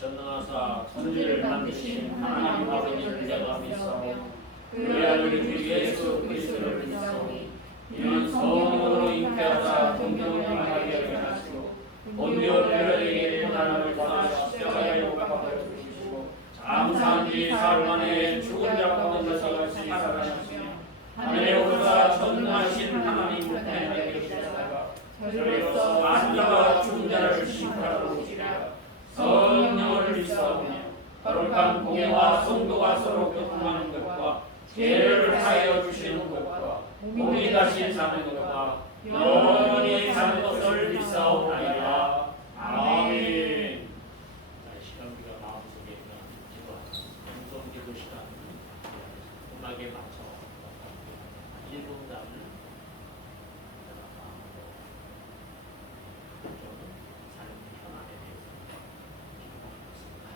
전능하사 천지를 만드신 하나님 아버지를 내가 믿사오며 그의 아들 주 예수 그리스도를 믿사오니 이는 성령으로 잉태하사 동정하게 하시고 본디오 빌라에게 고난을 받아 십자가에 못 박혀 죽으시고 장사한 지 사흘 만에 죽은 자 가운데서 다시 살아나셨으며 하늘에 오르사 전능하신 하나님 우편에 계시다가 저리로서 안자와 죽은 자를 심판하러 오시리라. 성령을 믿사오며 거룩한 공예와 성도가 서로 교통하는 것과 죄를 사하여 주시는 것과 몸이 다시 사는 것과 영원히 사는 것을 믿사오나이다. 아멘. 시간 우리가 마음속에 기도하는 영성 기도 시간 음악에 맞춰 1분간을 삶의 편안에 대해서 기도하겠습니다.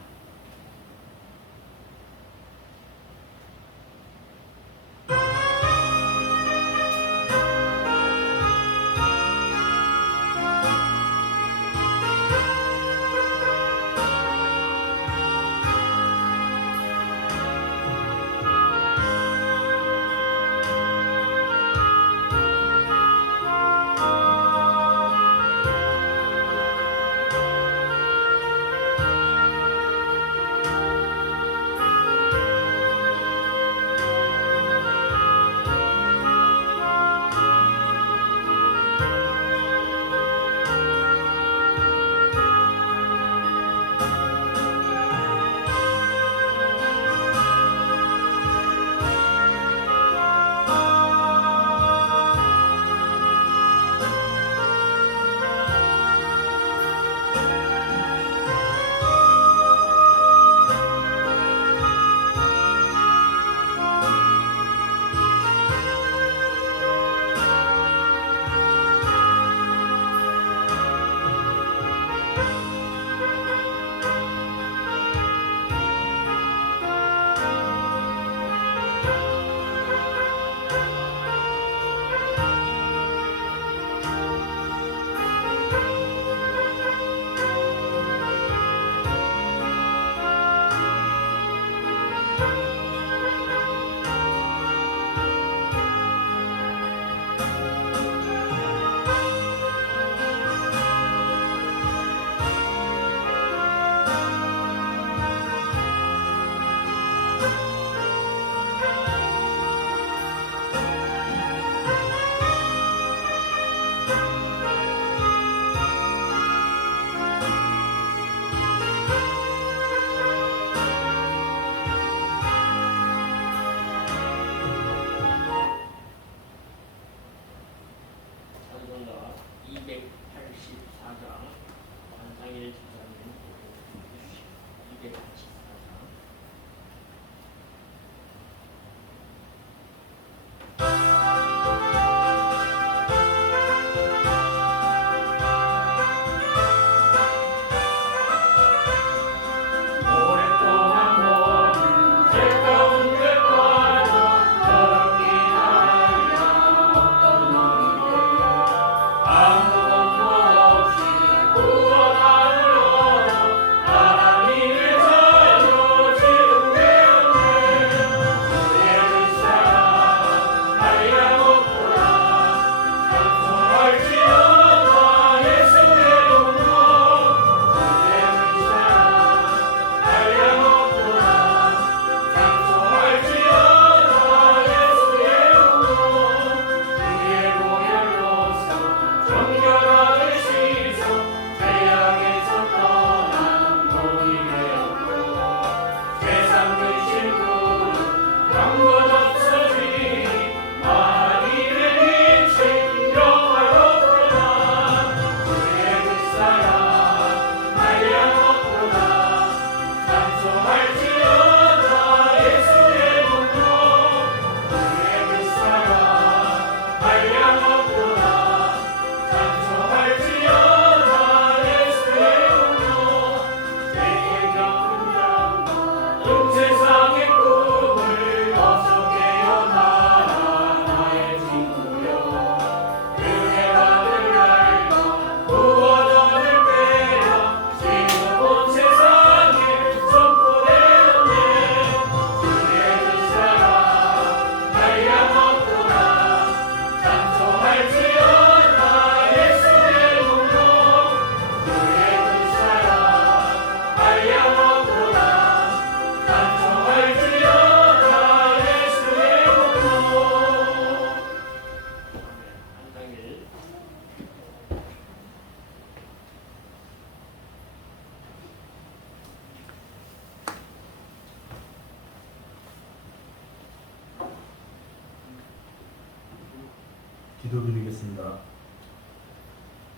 기도드리겠습니다.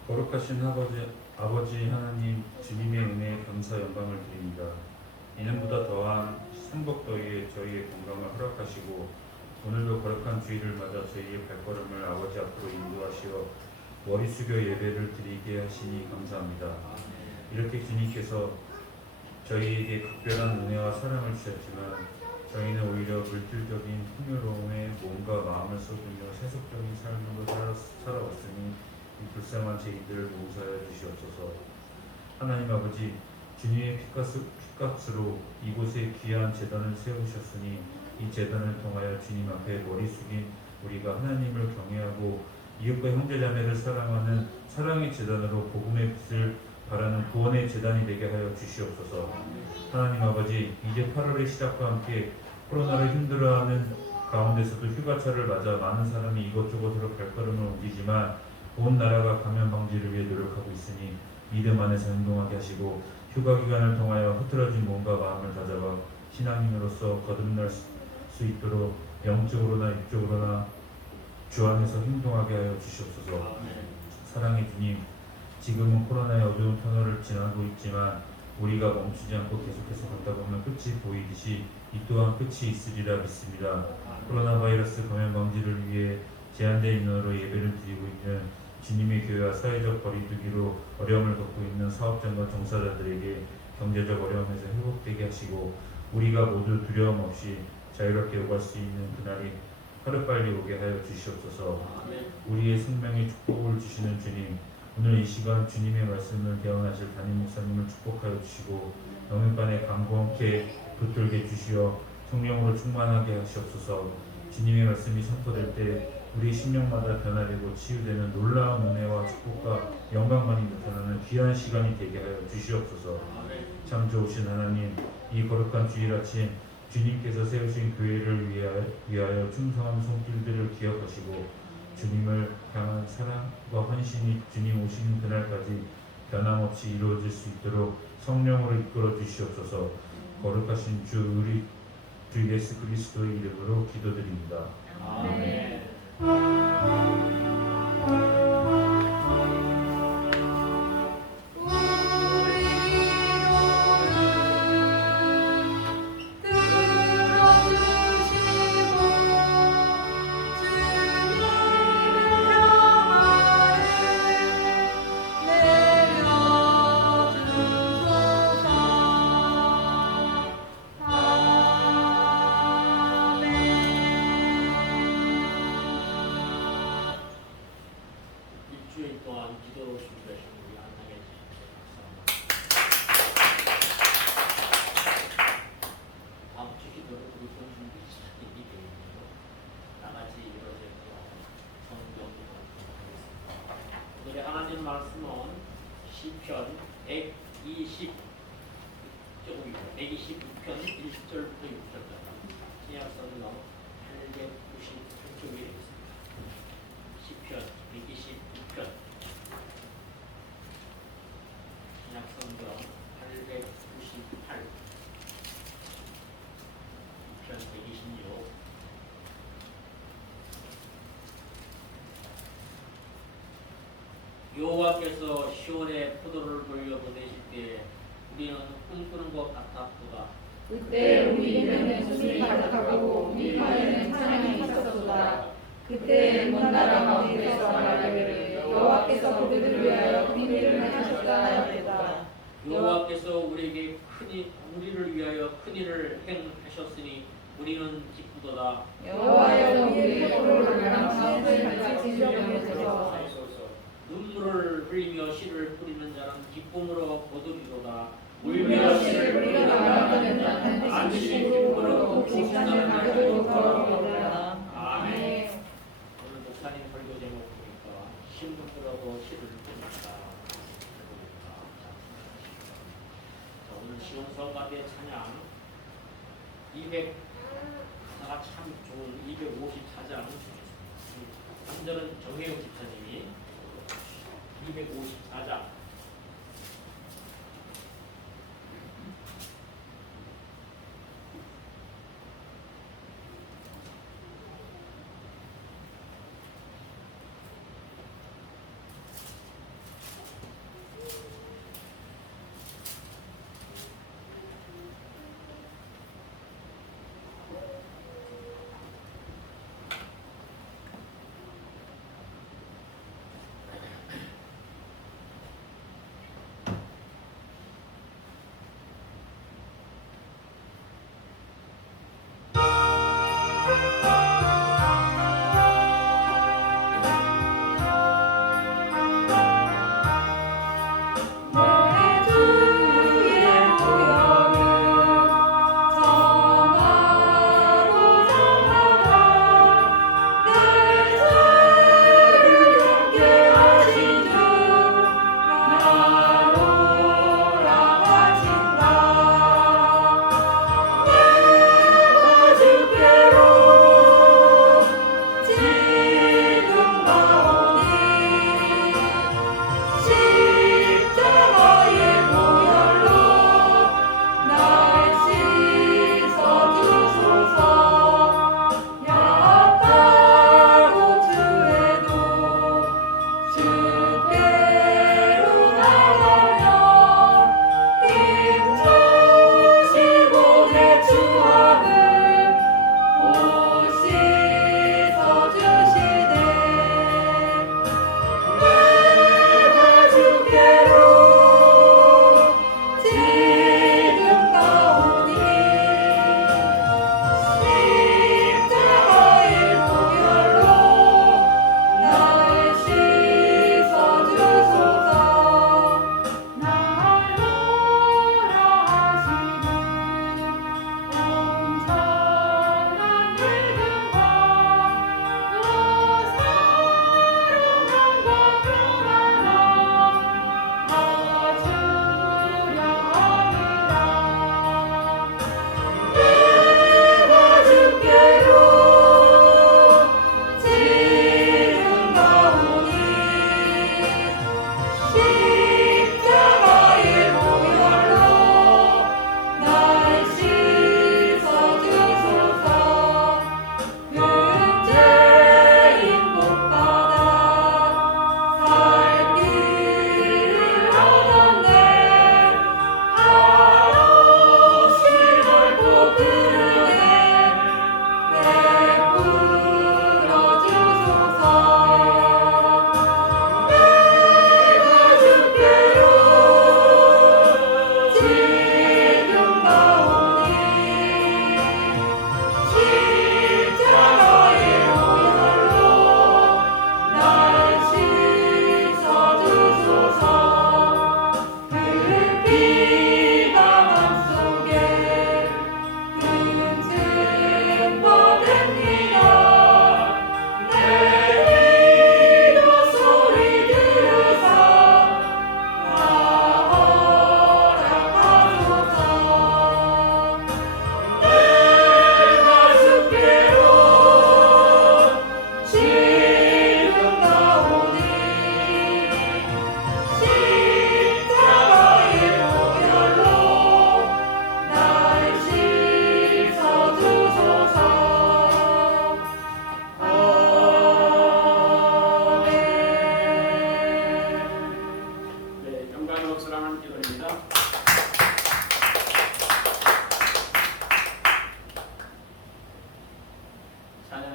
거룩하신 아버지 하나님, 주님의 은혜에 감사 영광을 드립니다. 이는보다 더한 삼복더위에 저희의 건강을 허락하시고 오늘도 거룩한 주일을 맞아 저희의 발걸음을 아버지 앞으로 인도하시어 머리 숙여 예배를 드리게 하시니 감사합니다. 이렇게 주님께서 저희에게 특별한 은혜와 사랑을 주셨지만 저희는 오히려 물질적인 풍요로움에 몸과 마음을 쏟으며 세속적인 삶으로 살아왔으니 이 불쌍한 죄인들을 용서하여 주시옵소서. 하나님 아버지, 주님의 피값으로 이곳에 귀한 제단을 세우셨으니 이 제단을 통하여 주님 앞에 머리 숙인 우리가 하나님을 경외하고 이웃과 형제자매를 사랑하는 사랑의 제단으로 복음의 빛을 바라는 구원의 제단이 되게 하여 주시옵소서. 하나님 아버지, 이제 8월의 시작과 함께 코로나를 힘들어하는 가운데서도 휴가철을 맞아 많은 사람이 이것저것으로 발걸음을 옮기지만 온 나라가 감염 방지를 위해 노력하고 있으니 믿음 안에서 행동하게 하시고 휴가 기간을 통하여 흐트러진 몸과 마음을 다잡아 신앙인으로서 거듭날 수 있도록 영적으로나 육적으로나 주 안에서 행동하게 하여 주시옵소서. 사랑의 주님, 지금은 코로나의 어두운 터널을 지나고 있지만 우리가 멈추지 않고 계속해서 걷다 보면 끝이 보이듯이 이 또한 끝이 있으리라 믿습니다. 코로나 바이러스 감염 방지를 위해 제한된 인원으로 예배를 드리고 있는 주님의 교회와 사회적 거리두기로 어려움을 겪고 있는 사업장과 종사자들에게 경제적 어려움에서 회복되게 하시고 우리가 모두 두려움 없이 자유롭게 오갈 수 있는 그날이 하루빨리 오게 하여 주시옵소서. 우리의 생명에 축복을 주시는 주님, 오늘 이 시간 주님의 말씀을 대언하실 담임 목사님을 축복하여 주시고 영육간에 강건케 붙들게 주시어 성령으로 충만하게 하시옵소서. 주님의 말씀이 선포될 때 우리 심령마다 변화되고 치유되는 놀라운 은혜와 축복과 영광만이 나타나는 귀한 시간이 되게 하여 주시옵소서. 참 좋으신 하나님, 이 거룩한 주일 아침 주님께서 세우신 교회를 위하여 충성한 손길들을 기억하시고 주님을 향한 사랑과 헌신이 주님 오시는 그날까지 변함없이 이루어질 수 있도록 성령으로 이끌어 주시옵소서. 거룩하신 우리 주 예수 그리스도의 이름으로 기도드립니다. 아멘. 일주일 동안 기도로 준비하신 우리 안나게 다음 주 기도를 우리 공중비 시작이 되겠네요. 나같이 이루어질 성경 기도하겠습니다. 오늘의 하나님 말씀은 시편 126편 1절부터 6절까지 신약성경 893쪽에 있습니다. 시편 126편 신약성경 898 편 126 여호와께서 시온에 포도를 돌려보내실 때 우리는 꿈꾸는 것 같았도다. 그때 우리 입에는 웃음이 가득하고 우리 혀에는 찬양이 있었도다. 그때 먼 나라 가운데서 말하기를 여호와께서 그들을 위하여 큰 일을 하셨다 하였다. 여호와께서 우리를 위하여 큰 일을 행하셨으니 우리는 기쁘도다. 여호와여 우리의 포도를 나무를 같이 지려내소서. 눈물을 흘리며 씨를 뿌리는 자는 기쁨으로 거두리로다. 울며 씨를 뿌리는 자는 반드시 기쁨으로 곡식하는 날도 걸어오리라. 아멘. 오늘 목사님 설교 제목 보니까 신분들하고 씨를 뿌린다. 자, 오늘 시온성가대 찬양 200가사가 참 좋은 254장 3절은 정혜욱 집사님이 254장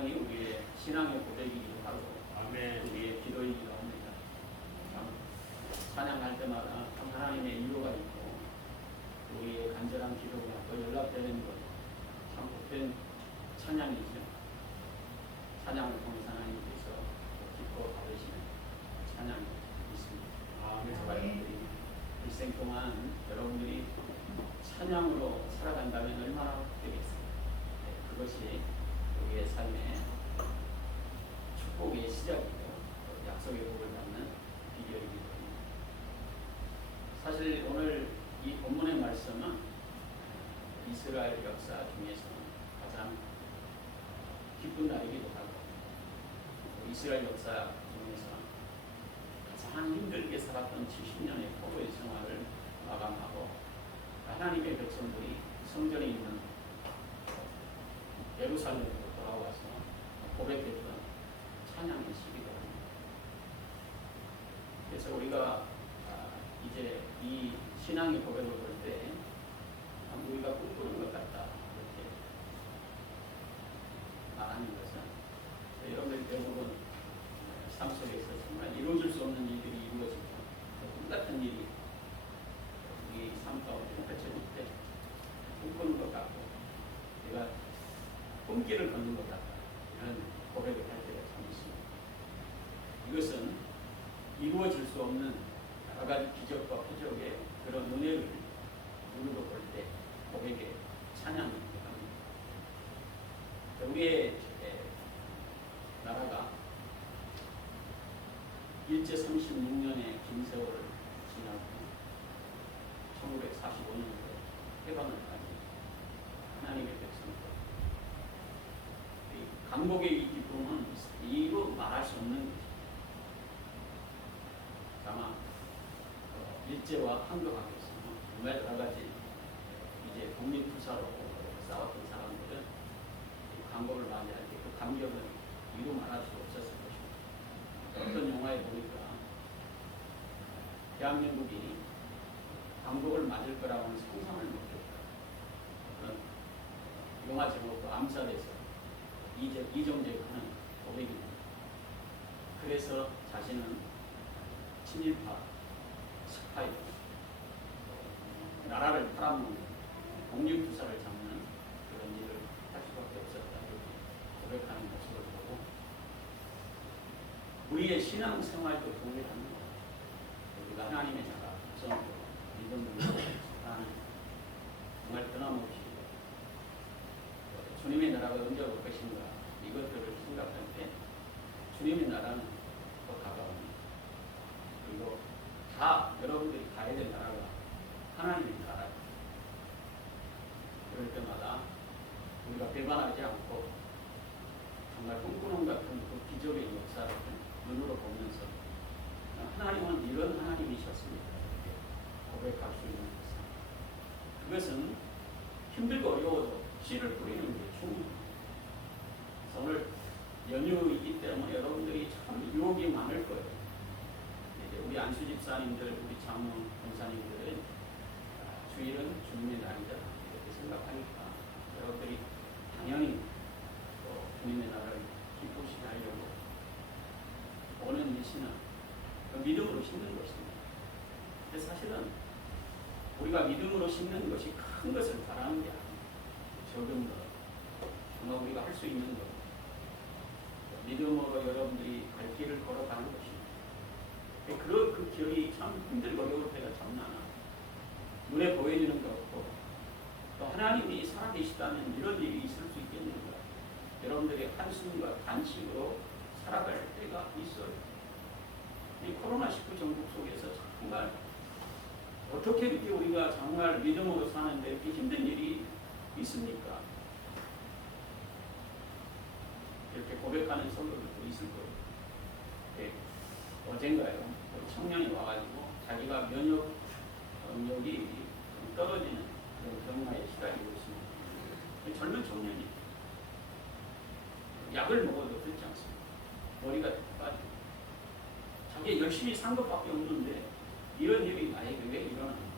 찬양이 우리의 신앙의 고백이기도 하고 우리의 기도이기도 합니다. 참 찬양할 때마다 참 하나님의 인도가 있고 우리의 간절한 기도가 또 연락되는 것 참 복된 찬양이죠. 찬양을 통해서 하나님께서 기뻐 받으시는 찬양이 있습니다. 그래서 여러분들이 일생 동안 여러분들이 찬양으로 살아간다면 얼마나 되겠어요. 그것이 우리의 삶의 축복의 시작이고 약속의 복을 받는 비결이기 때문에 사실 오늘 이 본문의 말씀은 이스라엘 역사 중에서 가장 기쁜 날이기도 하고 이스라엘 역사 중에서 가장 힘들게 살았던 70년의 포로의 생활을 마감하고 하나님의 백성들이 성전에 있는 예루살렘으로 돌아와서 고백했던 찬양의 시기도 합니다. 그래서 우리가 이제 이 신앙의 고백을 볼 때 우리가 꿈꾸는 것 같다 이렇게 말하는 것은 여러분들 대부분 삶 속에서 정말 이루어질 수 없는 일들이 이루어지고 꿈같은 일이 우리 삶 가운데 펼쳐질 때 꿈꾸는 것 같고 내가 꿈길을 걷는 것 같다 이런 고백을 할 때가 참 있습니다. 이것은 이루어질 수 없는 여러 가지 기적과 표적의 그런 은혜를 누르고 볼 때 고백의 찬양이 합니다. 우리의 나라가 일제 36년의 긴 세월을 지나고 1945년도에 해방을 가진 하나님의 백성들 감복의 이 기쁨은 이로 말할 수 없는 것입니다. 다만 일제와 한국하게서 정말 여러 가지 이제 독립투사로 싸웠던 사람들은 감복을 맞이할 때 그 감격은 이루 말할 수 없었을 것입니다. 어떤 영화에 보니까 대한민국이 감복을 맞을 거라고는 상상을 못했다. 그런 영화 제목도 암살에서 이정재가 하는 고백입니다. 그래서 자신은 친일파 스파이 나라를 팔아먹는 독립투사를 잡는 그런 일을 할 수밖에 없었다. 이렇게 고백하는 모습을 보고 우리의 신앙생활도 동일합니다. 우리가 하나님의 나라 백성으로 믿음으로 사는 정말 변함없이 주님의 나라가 언제 올 것인가 이것들을 생각할 때 주님의 나라는 더 가까웁니다. 그리고 다 여러분들이 가야 될 나라가 하나님의 나라입니다. 그럴 때마다 우리가 배반하지 않고 정말 꿈꾸는 같은 그 기적의 역사를 눈으로 보면서 하나님은 이런 하나님이셨습니다. 이렇게 고백할 수 있는 것은 그것은 힘들고 어려워도 씨를 뿌리는 게 충분합니다. 오늘 연휴이기 때문에 여러분들이 참 유혹이 많을 거예요. 이제 우리 안수 집사님들, 우리 장로 권사님들은 주일은 주님의 날이다 이렇게 생각하니까 여러분들이 당연히 또 주님의 나라를 기쁘시게 하려고 오는 이 신은 믿음으로 심는 것입니다. 근데 사실은 우리가 믿음으로 심는 것이 큰 것을 바라는 게 아닙니다. 적은 것, 정말 우리가 할 수 있는 것, 믿음으로 여러분들이 갈 길을 걸어가는 것입니다. 그 길이 참 힘들고 어려울 때가 참 많아. 눈에 보여지는 것 없고 또 하나님이 살아계시다면 이런 일이 있을 수 있겠는가. 여러분들의 한숨과 단식으로 살아갈 때가 있어요. 이 코로나19 전국 속에서 정말 어떻게 이렇게 우리가 정말 믿음으로 사는데 이렇게 힘든 일이 있습니까? 이렇게 고백하는 성도들도 있을 거예요. 네. 어젠가요, 청년이 와가지고 자기가 면역력이 떨어지는 그런 병마에 시달리고 있습니다. 젊은 청년이 약을 먹어도 듣지 않습니다. 머리가 빠지고 자기 열심히 산 것밖에 없는데 이런 일이 나에게 왜 일어나는가?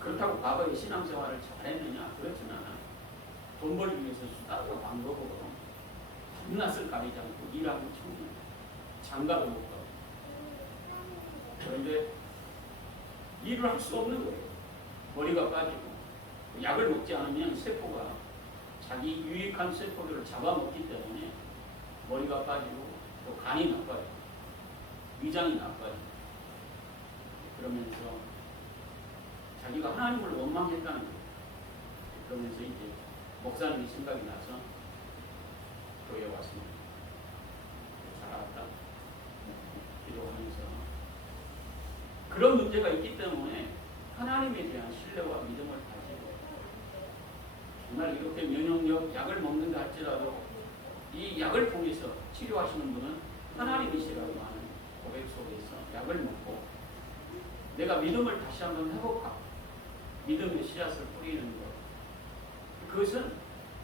그렇다고 과거에 신앙생활을 잘했느냐? 그렇지는 않아요. 돈 벌기 위해서 수다고 방법으로 밤낮을 가리지 않고 일하고 청년 장가도 못 가고 그런데 일을 할 수 없는 거예요. 머리가 빠지고 약을 먹지 않으면 세포가 자기 유익한 세포들을 잡아먹기 때문에 머리가 빠지고 또 간이 나빠요. 위장이 나빠요. 그러면서 자기가 하나님을 원망했다는 거예요. 그러면서 이제 목사님이 생각이 나서 교회에 왔습니다. 잘 알았다. 기도하면서 그런 문제가 있기 때문에 하나님에 대한 신뢰와 믿음을 가지고 정말 이렇게 면역력 약을 먹는다 할지라도 이 약을 통해서 치료하시는 분은 하나님이시라고 하는 고백 속에서 약을 먹고 내가 믿음을 다시 한번 회복하고 믿음의 씨앗을 뿌리는 것 그것은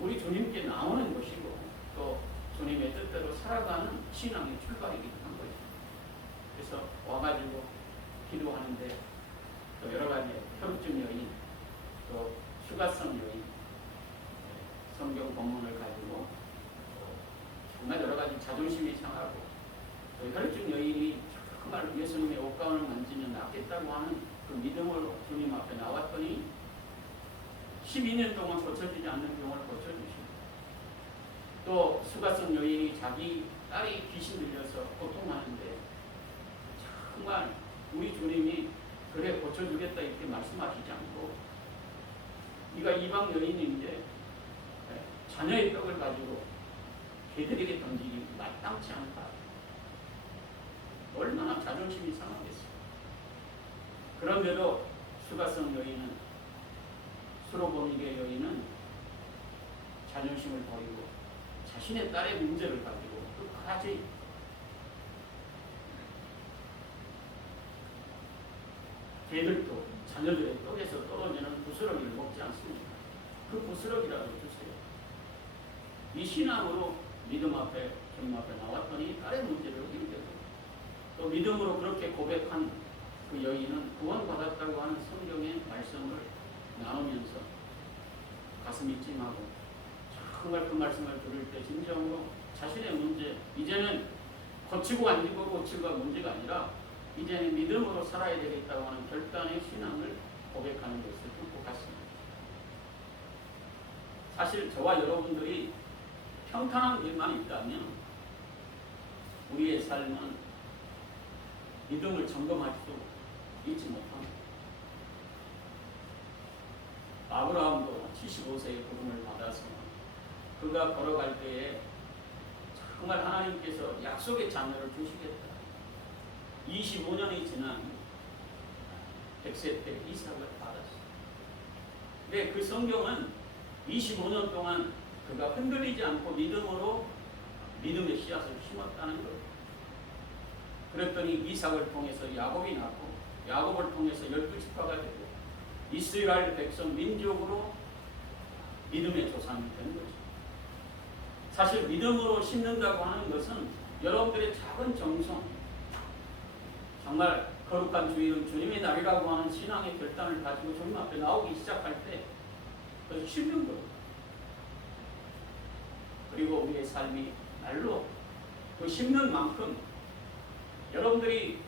우리 주님께 나오는 것이고 또 주님의 뜻대로 살아가는 신앙의 출발이기도 한 거죠. 그래서 와가지고 기도하는데 또 여러 가지 혈증 요인 또 휴가성 요인 성경 본문을 가지고 정말 여러 가지 자존심이 상하고 또 혈증 여인이 정말 예수님의 옷가운을 만지면 낫겠다고 하는 그 믿음으로 주님 앞에 나왔더니 12년 동안 고쳐지지 않는 병을 고쳐주시고 또 수가성 여인이 자기 딸이 귀신 들려서 고통하는데 정말 우리 주님이 그래 고쳐주겠다 이렇게 말씀하시지 않고 네가 이방 여인인데 자녀의 떡을 가지고 개들에게 던지기 마땅치 않다. 얼마나 자존심이 상하겠어요. 그런데도 수가성 여인은 수로보니게 여인은 자존심을 버리고 자신의 딸의 문제를 가지고 끝까지 개들도 자녀들의 떡에서 떨어지는 부스러기를 먹지 않습니다. 그 부스러기라도 주세요. 이 신앙으로 믿음 앞에 주님 앞에 나왔더니 딸의 문제를 해결되고 또 믿음으로 그렇게 고백한 그 여인은 구원받았다고 하는 성경의 말씀을 나누면서 가슴이 찡하고 정말 그 말씀을 들을 때 진정으로 자신의 문제 이제는 고치고 안 고치고가 문제가 아니라 이제는 믿음으로 살아야 되겠다고 하는 결단의 신앙을 고백하는 것을 듣고 갔습니다. 사실 저와 여러분들이 평탄한 일만 있다면 우리의 삶은 믿음을 점검할 수 있지 못합니다. 아브라함도 75세의 부름을 받아서 그가 걸어갈 때에 정말 하나님께서 약속의 자녀를 주시겠다. 25년이 지난 100세 때 이삭을 받았어요. 근데 그 성경은 25년 동안 그가 흔들리지 않고 믿음으로 믿음의 씨앗을 심었다는 거예요. 그랬더니 이삭을 통해서 야곱이 낳고 야곱을 통해서 12지파가 되고 이스라엘 백성 민족으로 믿음의 조상이 된 거죠. 사실 믿음으로 심는다고 하는 것은 여러분들의 작은 정성 정말 거룩한 주일은 주님의 날이라고 하는 신앙의 결단을 가지고 주님 앞에 나오기 시작할 때 그것을 심는 거예요. 그리고 우리의 삶이 날로 그 심는 만큼 여러분들이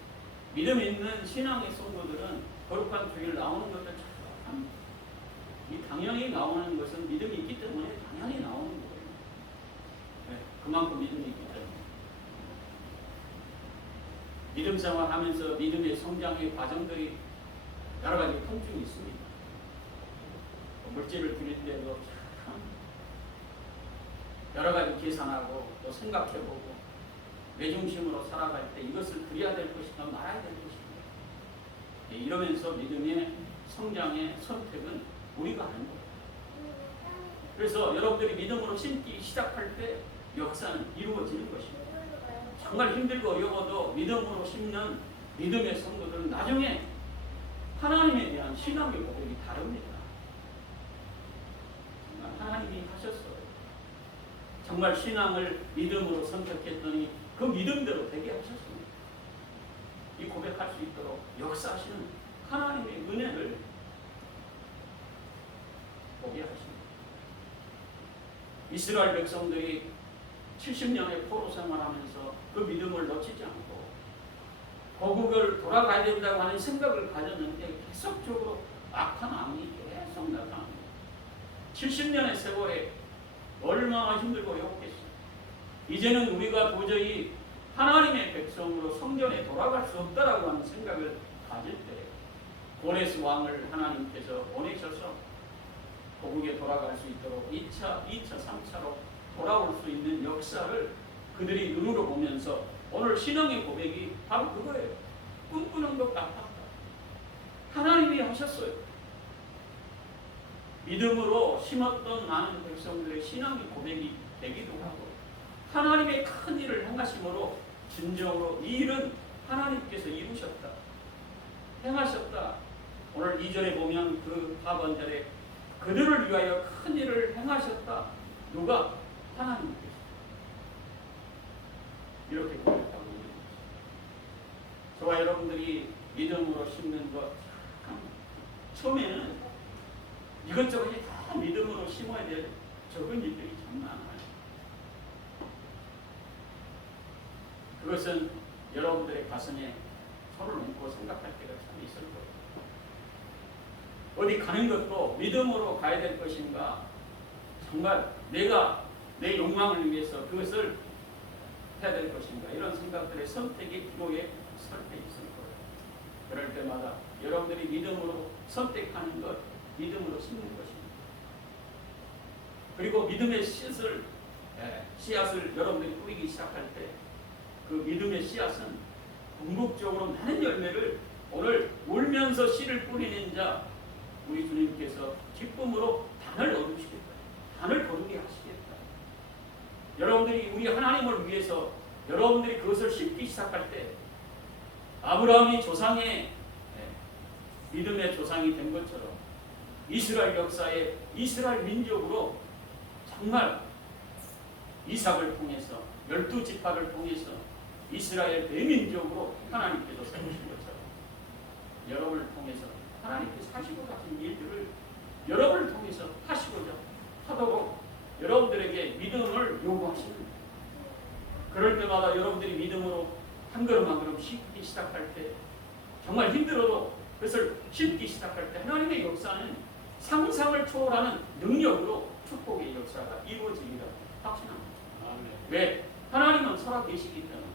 믿음 있는 신앙의 성도들은 거룩한 주일 나오는 것들 참 당연히 나오는 것은 믿음이 있기 때문에 당연히 나오는 거예요. 네, 그만큼 믿음이 있기 때문에 믿음 생활하면서 믿음의 성장의 과정들이 여러 가지 통증이 있습니다. 물질을 드릴 때도 참 여러 가지 계산하고 또 생각해보고 내 중심으로 살아갈 때 이것을 드려야 될 것인가 말아야 될 것인가 이러면서 믿음의 성장의 선택은 우리가 하는 거예요. 그래서 여러분들이 믿음으로 심기 시작할 때 역사는 이루어지는 것입니다. 정말 힘들고 어려워도 믿음으로 심는 믿음의 성도들은 나중에 하나님에 대한 신앙의 고백이 다릅니다. 하나님이 하셨어요. 정말 신앙을 믿음으로 선택했더니 그 믿음대로 되게 하셨습니다. 이 고백할 수 있도록 역사하시는 하나님의 은혜를 보게 하십니다. 이스라엘 백성들이 70년의 포로 생활하면서 그 믿음을 놓치지 않고 고국을 돌아가야 된다고 하는 생각을 가졌는데 계속적으로 악한 악이 계속 나타납니다. 70년의 세월에 얼마나 힘들고 욕했어요. 이제는 우리가 도저히 하나님의 백성으로 성전에 돌아갈 수 없다라고 하는 생각을 가질 때 고레스 왕을 하나님께서 보내셔서 고국에 돌아갈 수 있도록 2차, 3차로 돌아올 수 있는 역사를 그들이 눈으로 보면서 오늘 신앙의 고백이 바로 그거예요. 꿈꾸는 것 같았다. 하나님이 하셨어요. 믿음으로 심었던 많은 백성들의 신앙의 고백이 되기도 하고 하나님의 큰 일을 행하심으로 진정으로 이 일은 하나님께서 이루셨다. 행하셨다. 오늘 2절에 보면 그 하반절에 그들을 위하여 큰 일을 행하셨다. 누가? 하나님께서. 이렇게 고백하고 있는 것입니다. 저와 여러분들이 믿음으로 심는 것 처음에는 이것저것이 다 믿음으로 심어야 될 적은 일들이 참 많아요. 그것은 여러분들의 가슴에 손을 얹고 생각할 때가 참 있을 거예요. 어디 가는 것도 믿음으로 가야 될 것인가, 정말 내가 내 욕망을 위해서 그것을 해야 될 것인가, 이런 생각들의 선택이 필요에 설 때 있을 거예요. 그럴 때마다 여러분들이 믿음으로 선택하는 것, 믿음으로 심는 것입니다. 그리고 믿음의 씨앗을 여러분들이 뿌리기 시작할 때 그 믿음의 씨앗은 궁극적으로 많은 열매를 오늘 울면서 씨를 뿌리는 자 우리 주님께서 기쁨으로 단을 얻으시겠다. 단을 거두게 하시겠다. 여러분들이 우리 하나님을 위해서 여러분들이 그것을 심기 시작할 때 아브라함이 조상의 믿음의 조상이 된 것처럼 이스라엘 역사의 이스라엘 민족으로 정말 이삭을 통해서 12지파를 통해서 이스라엘 대민족으로 하나님께서 세우신 것처럼 여러분을 통해서 하나님께서 하시고 가신 일들을 여러분을 통해서 하시고자 하도록 여러분들에게 믿음을 요구하시는 거예요. 그럴 때마다 여러분들이 믿음으로 한 걸음 한 걸음 심기 시작할 때 정말 힘들어도 그것을 심기 시작할 때 하나님의 역사는 상상을 초월하는 능력으로 축복의 역사가 이루어지기를 확신합니다. 왜? 하나님은 살아계시기 때문에.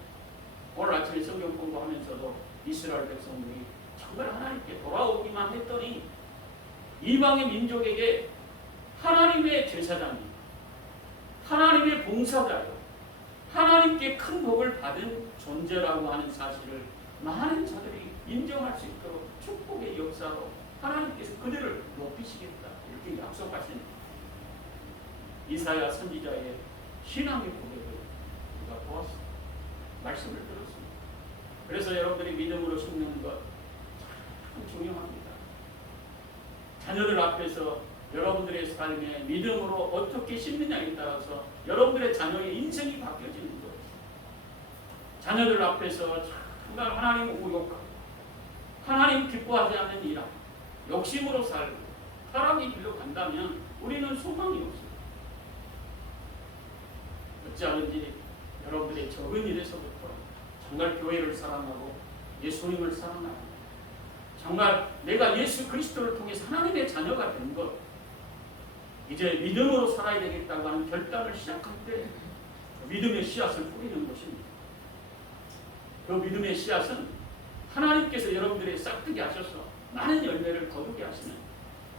오늘 아침에 성경 공부하면서도 이스라엘 백성들이 정말 하나님께 돌아오기만 했더니 이방의 민족에게 하나님의 제사장이 하나님의 봉사자요 하나님께 큰 복을 받은 존재라고 하는 사실을 많은 자들이 인정할 수 있도록 축복의 역사로 하나님께서 그들을 높이시겠다 이렇게 약속하신 이사야 선지자의 신앙의 고백을 우리가 보았습니다. 말씀을 들었습니다. 그래서 여러분들이 믿음으로 심는 것 참 중요합니다. 자녀들 앞에서 여러분들의 삶에 믿음으로 어떻게 심느냐에 따라서 여러분들의 자녀의 인생이 바뀌어지는 거예요. 자녀들 앞에서 정말 하나님을 우욕하고 하나님 기뻐하지 않는 일하고 욕심으로 살고 타락의 길로 간다면 우리는 소망이 없어요. 어찌하든지 여러분들의 적은 일에서부터 정말 교회를 사랑하고 예수님을 사랑하고 정말 내가 예수 그리스도를 통해서 하나님의 자녀가 된 것 이제 믿음으로 살아야 되겠다고 하는 결단을 시작할 때 믿음의 씨앗을 뿌리는 것입니다. 그 믿음의 씨앗은 하나님께서 여러분들의 싹트게 하셔서 많은 열매를 거두게 하시는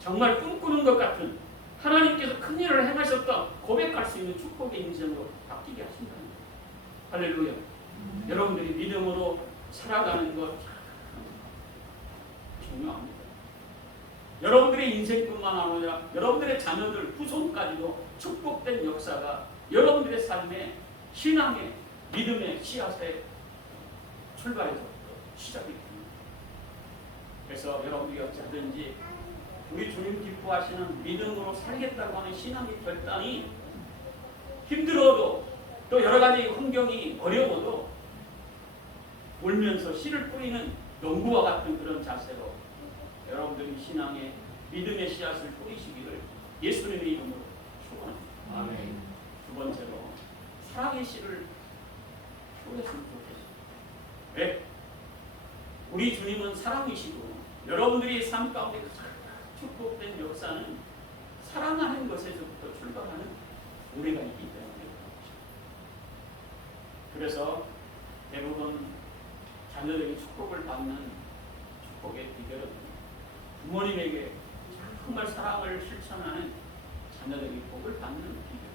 정말 꿈꾸는 것 같은 하나님께서 큰 일을 행하셨다 고백할 수 있는 축복의 인생으로 바뀌게 하신다는 거예요. 할렐루야. 여러분들이 믿음으로 살아가는 것 중요합니다. 여러분들의 인생뿐만 아니라 여러분들의 자녀들 후손까지도 축복된 역사가 여러분들의 삶에 신앙의 믿음의 씨앗의 출발에서부터 시작이 됩니다. 그래서 여러분들이 어찌하든지 우리 주님 기뻐하시는 믿음으로 살겠다고 하는 신앙의 결단이 힘들어도 또 여러 가지 환경이 어려워도 울면서 씨를 뿌리는 농부와 같은 그런 자세로 여러분들이 신앙의 믿음의 씨앗을 뿌리시기를 예수님의 이름으로 축원합니다. 아멘. 사랑의 씨를 뿌렸으면 좋겠어요. 왜? 우리 주님은 사랑이시고 여러분들이 삶 가운데 축복된 역사는 사랑하는 것에서부터 출발하는 우리가 있기 때문에 그래서 대부분 자녀들이 축복을 받는 축복의 비결은 부모님에게 정말 사랑을 실천하는 자녀들이 복을 받는 비결.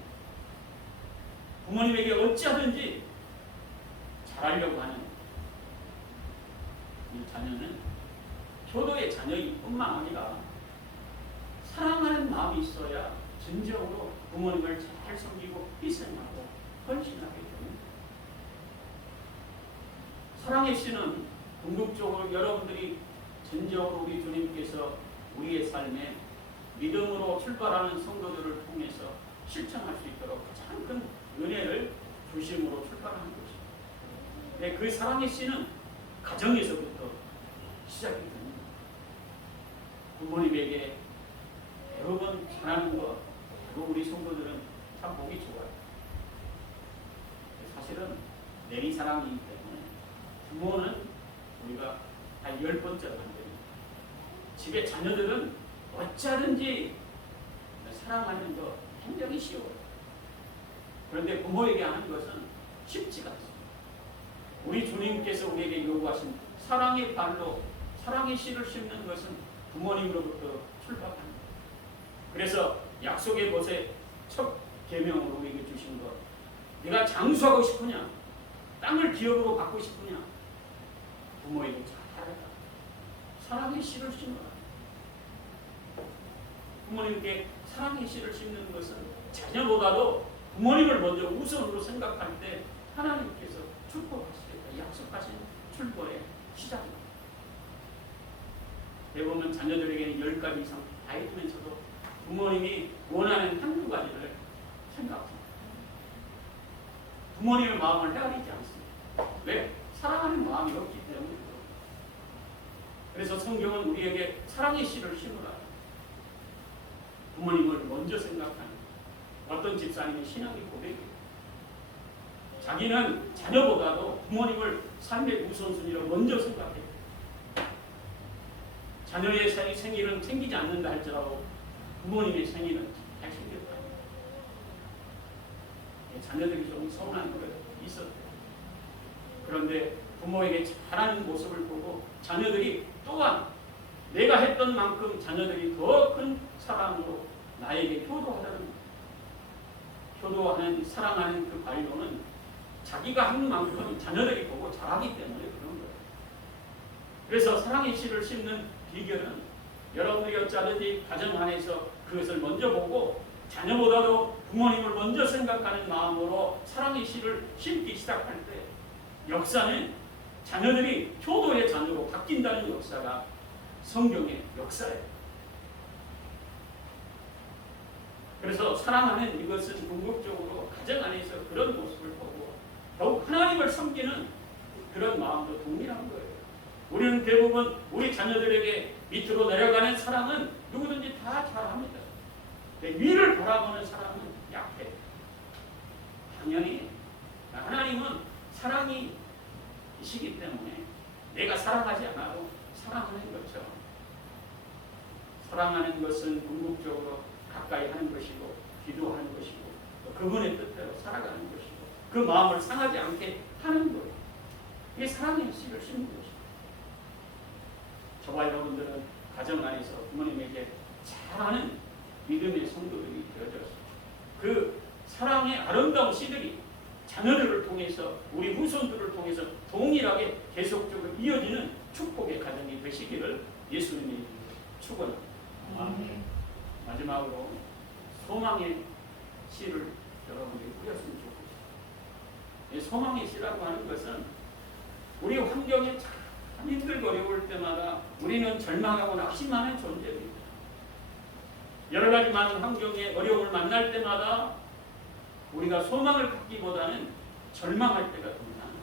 부모님에게 어찌하든지 잘하려고 하는 이 자녀는 효도의 자녀일 뿐만 아니라 사랑하는 마음이 있어야 진정으로 부모님을 잘 섬기고 희생하고 헌신하게 됩니다. 사랑의 씨는 궁극적으로 여러분들이 진정으로 우리 주님께서 우리의 삶에 믿음으로 출발하는 성도들을 통해서 실천할 수 있도록 가장 큰 은혜를 중심으로 출발하는 것입니다. 네, 그 사랑의 씨는 가정에서부터 시작이 됩니다. 부모님에게 대부분 잘하는 것, 그리고 우리 성도들은 참 보기 좋아요. 사실은 내리 사랑이기 때문에 부모는 우리가 한 10번째로 만듭니다. 집에 자녀들은 어찌하든지 사랑하는 거 굉장히 쉬워요. 그런데 부모에게 하는 것은 쉽지가 않습니다. 우리 주님께서 우리에게 요구하신 사랑의 발로 사랑의 씨를 심는 것은 부모님으로부터 출발합니다. 그래서 약속의 것에 첫 계명으로 우리에게 주신 것, 내가 장수하고 싶으냐, 땅을 기업으로 받고 싶으냐, 부모에게 잘하라. 사랑의 씨를 심어라. 부모님께 사랑의 씨를 심는 것은 자녀보다도 부모님을 먼저 우선으로 생각할 때 하나님께서 축복하시겠다 약속하신 출보의 시작입니다. 대부분 자녀들에게는 10가지 이상 다 있으면서도 부모님이 원하는 한두 가지를 생각합니다. 부모님의 마음을 헤아리지 않습니다. 왜? 사랑하는 마음이 없기 때문에. 그래서 성경은 우리에게 사랑의 씨를 심으라. 부모님을 먼저 생각하는 어떤 집사님의 신앙의 고백이에요. 자기는 자녀보다도 부모님을 삶의 우선순위로 먼저 생각해요. 자녀의 생일은 챙기지 않는다 할지라도 부모님의 생일은 잘 챙겼다. 자녀들이 좀 서운한 거 있었대요. 그런데 부모에게 잘하는 모습을 보고 자녀들이 또한 내가 했던 만큼 자녀들이 더 큰 사랑으로 나에게 효도하자는 거예요. 효도하는 사랑하는 그 발로는 자기가 한 만큼 자녀들이 보고 잘하기 때문에 그런 거예요. 그래서 사랑의 씨를 심는 비결은 여러분들이 어찌하든지 가정 안에서 그것을 먼저 보고 자녀보다도 부모님을 먼저 생각하는 마음으로 사랑의 씨를 심기 시작할 때 역사는 자녀들이 효도의 자녀로 바뀐다는 역사가 성경의 역사예요. 그래서 사랑하는 이것은 궁극적으로 가정 안에서 그런 모습을 보고 더욱 하나님을 섬기는 그런 마음도 동일한 거예요. 우리는 대부분 우리 자녀들에게 밑으로 내려가는 사랑은 누구든지 다 잘합니다. 위를 바라보는 사랑은 약해. 당연히 하나님은 사랑이시기 때문에 내가 사랑하지 않아도 사랑하는 거죠. 사랑하는 것은 궁극적으로 가까이 하는 것이고 기도하는 것이고 또 그분의 뜻대로 살아가는 것이고 그 마음을 상하지 않게 하는 거예요. 이게 사랑의 씨를 심는 것이죠. 저와 여러분들은 가정 안에서 부모님에게 잘하는 믿음의 성도들이 되어졌습니다. 그 사랑의 아름다운 씨들이 자녀들을 통해서 우리 후손들을 통해서 동일하게 계속적으로 이어지는 축복의 가정이 되시기를 예수님이 축원합니다. 마지막으로 소망의 씨를 여러분들이 뿌렸으면 좋겠습니다. 소망의 씨라고 하는 것은 우리 환경이 참 힘들고 어려울 때마다 우리는 절망하고 낙심하는 존재입니다. 여러 가지 많은 환경의 어려움을 만날 때마다 우리가 소망을 갖기보다는 절망할 때가 더 많아요.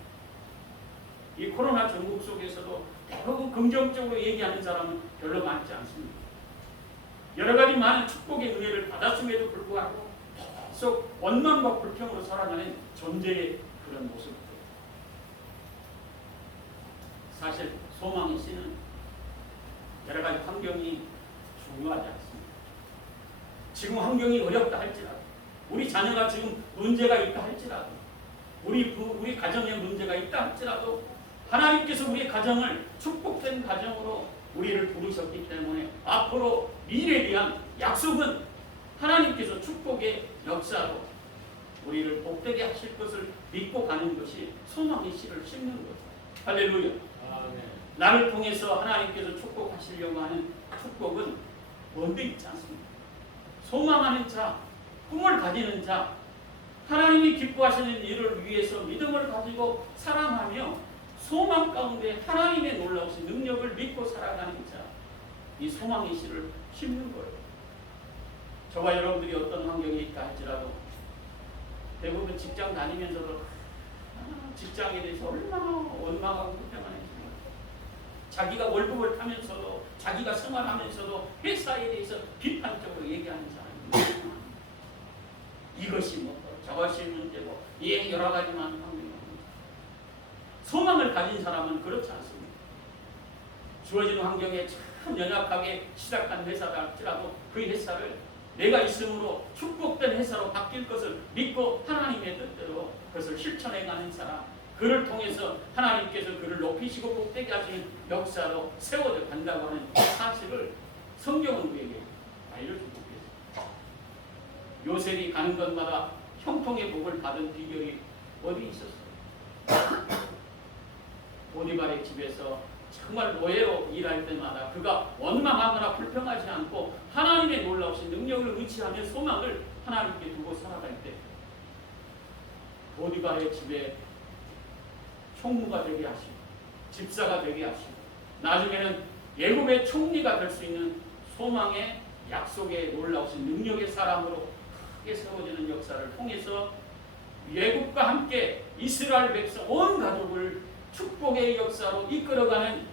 이 코로나 전국 속에서도 대부분 긍정적으로 얘기하는 사람은 별로 많지 않습니다. 여러 가지 많은 축복의 은혜를 받았음에도 불구하고 속 원망과 불평으로 살아가는 존재의 그런 모습들. 사실 소망의 씨는 여러 가지 환경이 중요하지 않습니다. 지금 환경이 어렵다 할지라도, 우리 자녀가 지금 문제가 있다 할지라도, 우리 가정에 문제가 있다 할지라도 하나님께서 우리 가정을 축복된 가정으로 우리를 부르셨기 때문에 앞으로 미래에 대한 약속은 하나님께서 축복의 역사로 우리를 복되게 하실 것을 믿고 가는 것이 소망의 씨를 심는 것. 할렐루야. 나를 통해서 하나님께서 축복하시려고 하는 축복은 먼데 있지 않습니다. 소망하는 자, 꿈을 가지는 자, 하나님이 기뻐하시는 일을 위해서 믿음을 가지고 사랑하며 소망 가운데 하나님의 놀라우신 능력을 믿고 살아가는 자, 이 소망의 씨를 심는 거예요. 저와 여러분들이 어떤 환경에 있다 할지라도 대부분 직장 다니면서도 직장에 대해서 얼마나 원망하고 불평하는지, 자기가 월급을 타면서도, 자기가 생활하면서도 회사에 대해서 비판적으로 얘기하는 사람입니다. 이것이 뭐 저것이 문제고, 여러 가지만 환경이. 소망을 가진 사람은 그렇지 않습니다. 주어진 환경에 참 연약하게 시작한 회사다 할지라도 그 회사를 내가 있음으로 축복된 회사로 바뀔 것을 믿고 하나님의 뜻대로 그것을 실천해가는 사람, 그를 통해서 하나님께서 그를 높이시고 복되게 하시는 역사로 세워져 간다고 하는 사실을 성경은 우리에게 알려주고 있습니다. 요셉이 가는 곳마다 형통의 복을 받은 비결이 어디 있었어요? 보디발의 집에서 정말 노예로 일할 때마다 그가 원망하거나 불평하지 않고 하나님의 놀라우신 능력을 의지하며 소망을 하나님께 두고 살아갈 때 보디발의 집에 총무가 되게 하시고 집사가 되게 하시고 나중에는 애굽의 총리가 될 수 있는 소망의 약속의 놀라우신 능력의 사람으로 크게 세워지는 역사를 통해서 애굽과 함께 이스라엘 백성 온 가족을 축복의 역사로 이끌어가는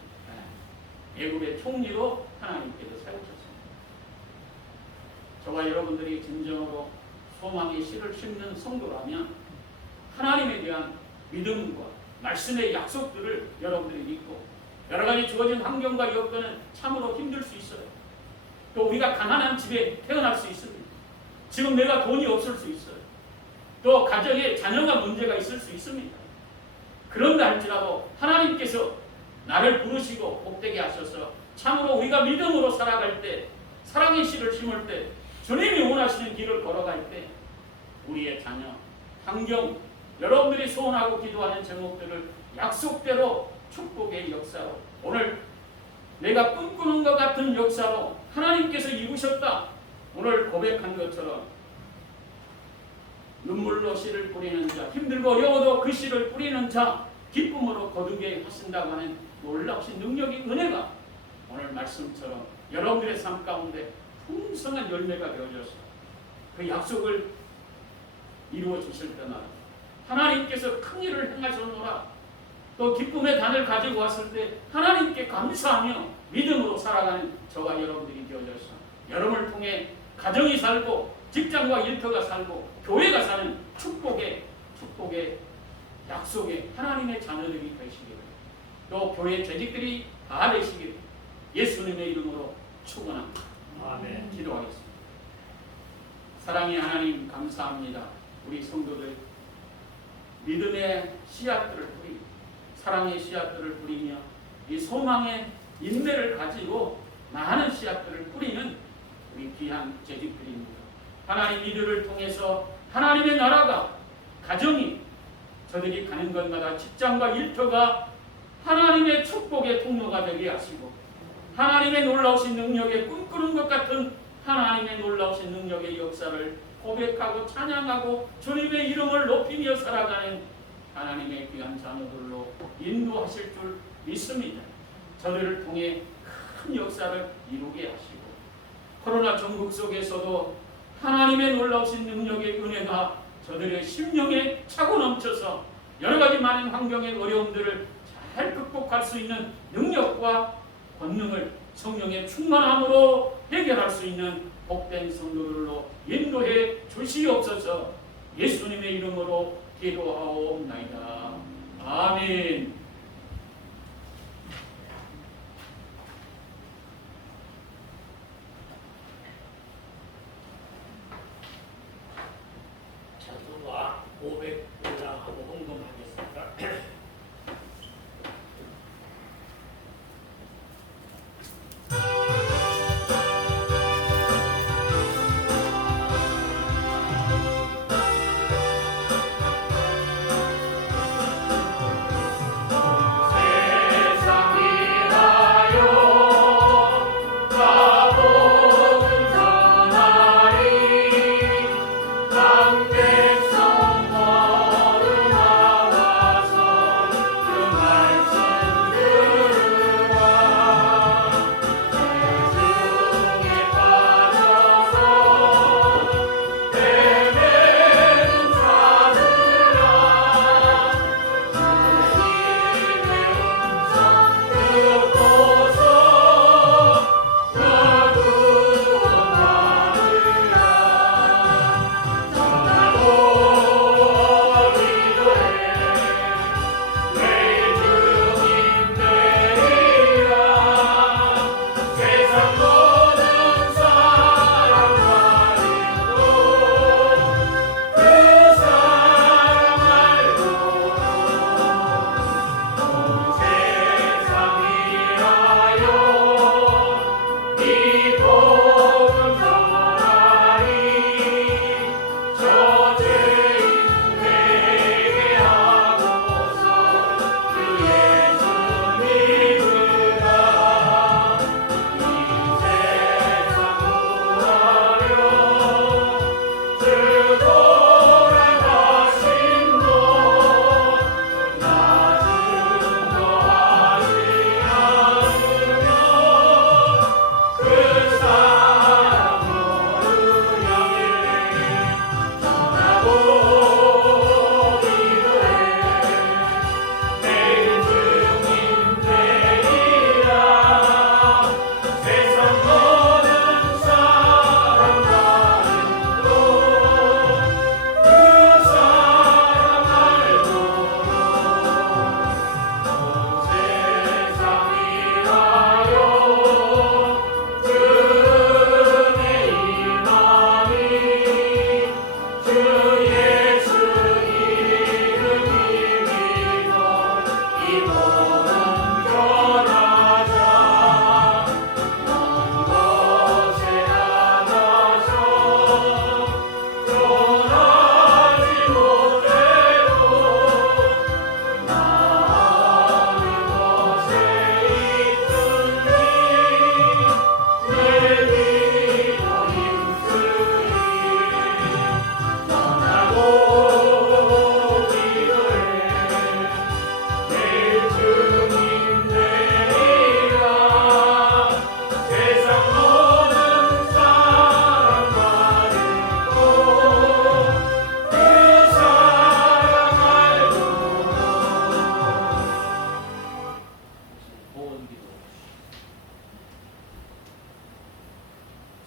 애굽의 총리로 하나님께서 세우셨습니다. 저와 여러분들이 진정으로 소망의 씨를 심는 성도라면 하나님에 대한 믿음과 말씀의 약속들을 여러분들이 믿고, 여러 가지 주어진 환경과 여건은 참으로 힘들 수 있어요. 또 우리가 가난한 집에 태어날 수 있습니다. 지금 내가 돈이 없을 수 있어요. 또 가정에 자녀가 문제가 있을 수 있습니다. 그런다 할지라도 하나님께서 나를 부르시고 복되게 하셔서 참으로 우리가 믿음으로 살아갈 때, 사랑의 씨를 심을 때, 주님이 원하시는 길을 걸어갈 때 우리의 자녀, 환경, 여러분들이 소원하고 기도하는 제목들을 약속대로 축복의 역사로, 오늘 내가 꿈꾸는 것 같은 역사로 하나님께서 이루셨다. 오늘 고백한 것처럼 눈물로 씨를 뿌리는 자, 힘들고 어려워도 그 씨를 뿌리는 자, 기쁨으로 거두게 하신다고 하는 놀라우신 능력의 은혜가 오늘 말씀처럼 여러분들의 삶 가운데 풍성한 열매가 되어져서 그 약속을 이루어 주실 때마다 하나님께서 큰 일을 행하셨노라. 또 기쁨의 단을 가지고 왔을 때 하나님께 감사하며 믿음으로 살아가는 저와 여러분들이 되어져서 여러분을 통해 가정이 살고 직장과 일터가 살고 교회가 사는 축복의 약속의 하나님의 자녀들이 되시기를, 또 교회 재직들이 다 되시기를 예수님의 이름으로 축원합니다. 아멘. 기도하겠습니다. 사랑의 하나님 감사합니다. 우리 성도들 믿음의 씨앗들을 뿌리며 사랑의 씨앗들을 뿌리며 이 소망의 인내를 가지고 많은 씨앗들을 뿌리는 우리 귀한 재직들입니다. 하나님 이들을 통해서 하나님의 나라가, 가정이, 저들이 가는 곳마다 직장과 일터가 하나님의 축복의 통로가 되게 하시고 하나님의 놀라우신 능력에 꿈꾸는 것 같은 하나님의 놀라우신 능력의 역사를 고백하고 찬양하고 주님의 이름을 높이며 살아가는 하나님의 귀한 자녀들로 인도하실 줄 믿습니다. 저들을 통해 큰 역사를 이루게 하시고 코로나 전국 속에서도 하나님의 놀라우신 능력의 은혜가 저들의 심령에 차고 넘쳐서 여러 가지 많은 환경의 어려움들을 잘 극복할 수 있는 능력과 권능을 성령의 충만함으로 해결할 수 있는 복된 성도들로 인도해 주시옵소서. 예수님의 이름으로 기도하옵나이다. 아멘. 찬송가 500장하고 헌금하겠습니다.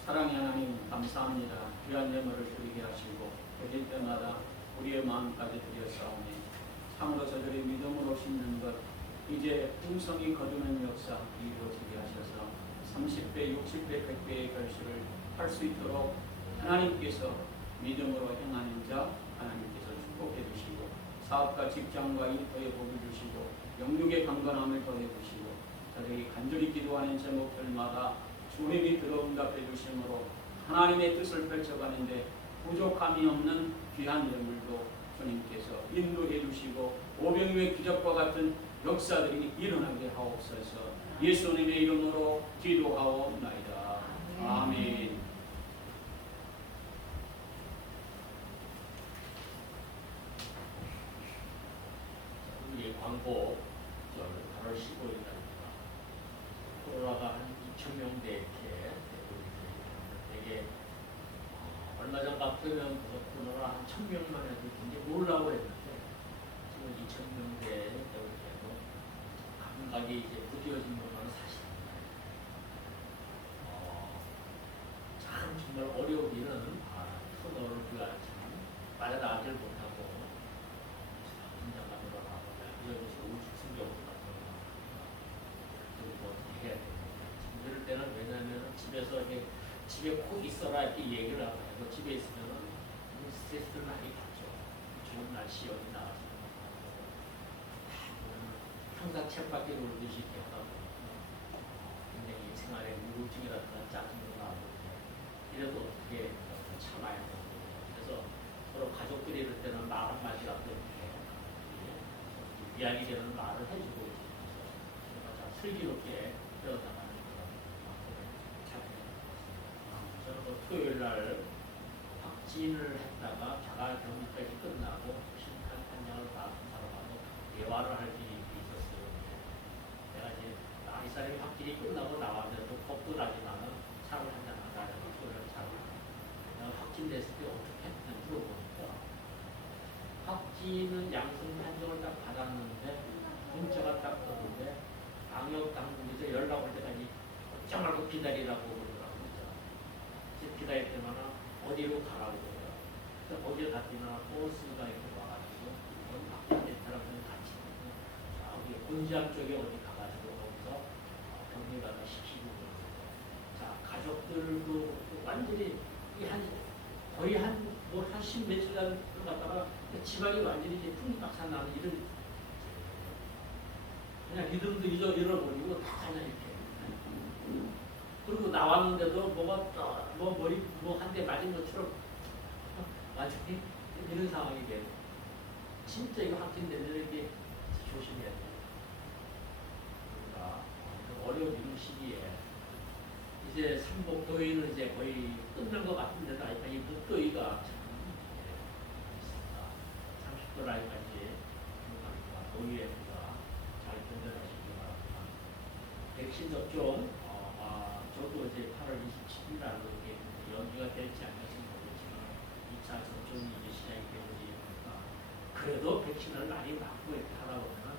사랑의 하나님 감사합니다. 귀한 예물을 드리게 하시고 드릴 때마다 우리의 마음까지 드렸사오니 참으로 저들의 믿음으로 심는 것 이제 풍성이 거두는 역사 이루어지게 하셔서 30배, 60배, 100배의 결실을 할 수 있도록 하나님께서 믿음으로 행하는 자 하나님께서 축복해 주시고 사업과 직장과 일터에 복을 주시고 영육의 강건함을 더해 주시고 저들이 간절히 기도하는 제목들마다 주님이 들어응답해 주심으로 하나님의 뜻을 펼쳐가는데 부족함이 없는 귀한 예물도 주님께서 인도해 주시고 오병이의 기적과 같은 역사들이 일어나게 하옵소서. 예수님의 이름으로 기도하옵나이다. 아멘. 우리 광고 8월 15일 날입니다. 코로나가 한 2,000명대 이렇게 되고 있는데 되게 얼마 전 같으면 코로나 한 1,000명만 해도 굉장히 놀라고 했는데 지금 2,000명대 되고 있고 감각이 이제 부디어진 것은 사실입니다. 참 정말 어려운 일은 집에서 이렇게 집에 꼭 있어라 이렇게 얘기를 하고 집에 있으면은 스트레스를 많이 받죠. 좋은 날씨 어디 나가서 항상 책밖에 놀듯이 이렇게 하다 보면 굉장히 생활에 우울증이라든가 짜증도 나고 이래도 어떻게 참아야 되고 그래서 서로 가족들이 이럴 때는 말 한마디라도 이렇게 이야기 되는 말을 해주고 있어서 슬기롭게 되어나가는 그런 방법을 찾아내는 것 같습니다. 저는 토요일 날 확진을 했다가 자가격리까지 끝나고 신칸 판정을 받은 사람하고 대화를 할 일이 있었어요. 내가 이제 이 사람이 확진이 끝나고 나왔는데도 겁도 나지만은 차를 한잔 하자는 소리를 차를 내가 확진됐을 때 어떻게 했는지 물어보니까 확진은 양성 판정을 딱 받았는데 문자가 딱 떴는데 방역 당국에서 연락 올 때까지 꼼짝 말고 기다리라고 그러더라고요. 이제 기다릴 때마다 어디로 가라고 그래요. 그래서 어디에 갔더니 버스가 이렇게 와가지고 확진된 사람들은 같이 우리 본지암 쪽에 어디 가가지고 거기서 격리가가 시키고 그러고 자 가족들도 완전히 거의 한 십몇시간 갔다가 집안이 완전히 이제 풍박산 나는 이런 그냥 리듬도 잃어버리고 다 그냥 이렇게 그리고 나왔는데도 뭐가 뭐 머리 뭐 한 대 맞은 것처럼 완전히 이런 상황이 돼요. 진짜 이거 확진되면 이게 조심해야 돼요. 그러니까 어려운 이런 시기에 이제 삼복도의는 이제 거의 끝난 것 같은데도 아직까 이 목도의가 참 있습니다. 30도 라인까지 도의회가 잘 견뎌내시기 바랍니다. 백신 접종 저도 이제 8월 27일날 연기가 될지 안 될지 모르겠지만 2차 접종이 이제 시작이 되어지니까 그래도 백신을 많이 맞고 이렇게 하다 보면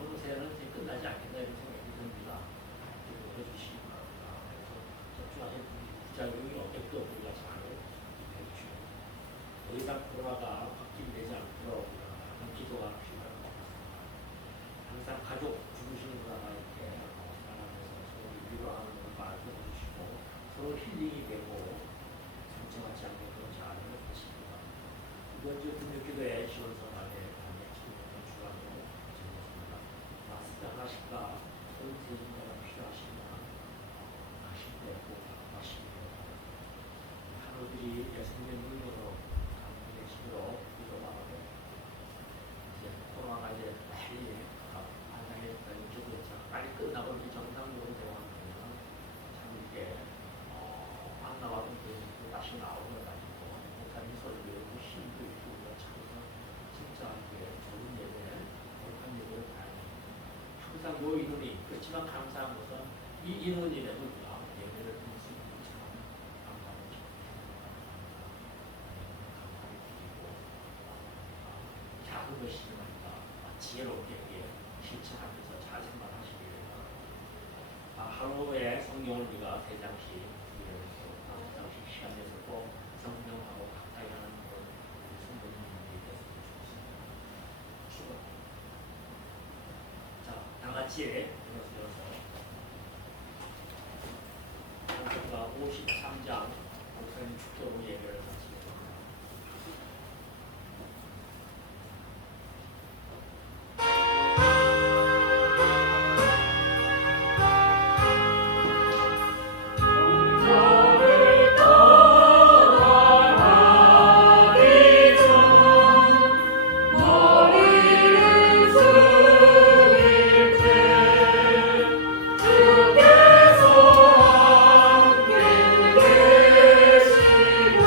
어느 새는 이제 끝나지 않겠다 이런 생각이 듭니다. 해주시기 바랍니다. 그래서 접종하신 분이 부작용이 어떻게 우리가 잘 해주시고 더 이상 코로나가 확진되지 않도록 기도가 필요할 것 같습니다. 항상 가족 죽으시는 분하고 이렇게 생각하면서 서로 위로하는 말도 해주시고 서로 힐링이 되고 상처받지 않게끔 잘 해주십니다. 이번 주 금요기도에 10월 선날에 단계 친구들 주관으로 제공했습니다. 마스크 하나씩과 손 세진자가 필요하시면 가실 때 꼭 마시기 바랍니다. 하루들이 예수님의 능력으로 감사되시도록 기도하고 이제 코로나가 이제 빨리 반상에 이쪽으로 빨리 끝나고 이제 정상적으로 대화하면 참 이렇게 안 나와도 다시 나오고 가지고 목사님 소리도 있고 힘도 있고 참으로 진짜 이게 좋은 예배, 복한 예배를 봐야 됩니다. 항상 요 인원이 그렇지만 감사한 것은 이 인원이라도 우리가 예배를 드릴 수 있는 참 감사하는 감사를 드리고 작은 것이지만 지혜롭게 실천하면서 잘 생각하시기 바랍니다. 하루에 성경을 우리가 3장씩 시간 내서 꼭 성경하고 가까이 하는 그런 성도님들이 됐으면 좋겠습니다. 자, 다 같이 일어서서 창세기가 53장 목사님 축도로 예배를 마치겠습니다. 주께서 함께 계시고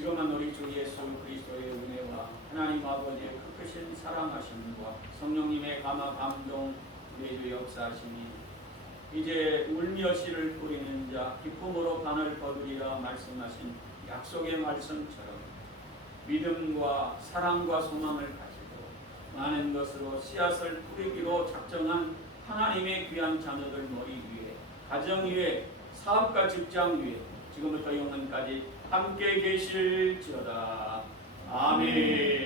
지금은 우리 주 예수 그리스도의 은혜와 하나님 아버지의 그 크신 사랑하심과 성령님의 감화 감동 우리 주 역사하심이 이제 울며 씨를 뿌리는 자 기쁨으로 반을 거두리라 말씀하신 약속의 말씀처럼 믿음과 사랑과 소망을 가지고 많은 것으로 씨앗을 뿌리기로 작정한 하나님의 귀한 자녀들 머리 위에 가정 위에 사업과 직장 위에 지금부터 영원까지 함께 계실지어다. 아멘.